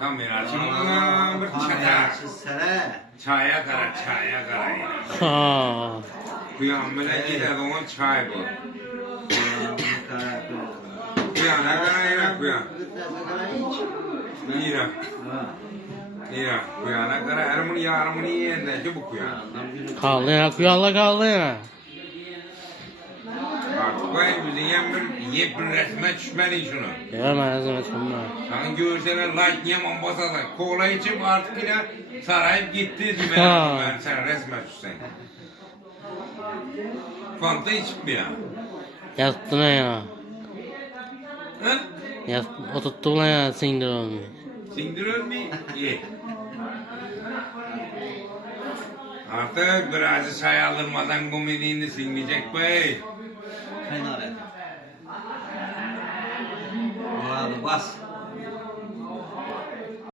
Kamerası mı? Bir çata. Çaya kara yine. Ha. Kuyan bile gider onun çay bu. Kuyana kara yine kuyan. Yine. Yine. Kuyana kara ermini yarımını yiyende ki bu kuyan. Kaldı ya, kuyalla kaldı ya. Artık bu bizim yepyeni resme düşmeli şunu. Ya ben sana sunma. Sen görsene like yaman basada. Kola içip artık yine sarayıp gitti Ha. demeye sen resme düşsen. Fanta içip mi ya? Yattı ne ya? Hı? Oturttu ulan ya sindiriyorum. Sindiriyor mu? İyi. Artık biraz çay aldırmadan komediğini sindirecek bey. Kaynar et. Bas.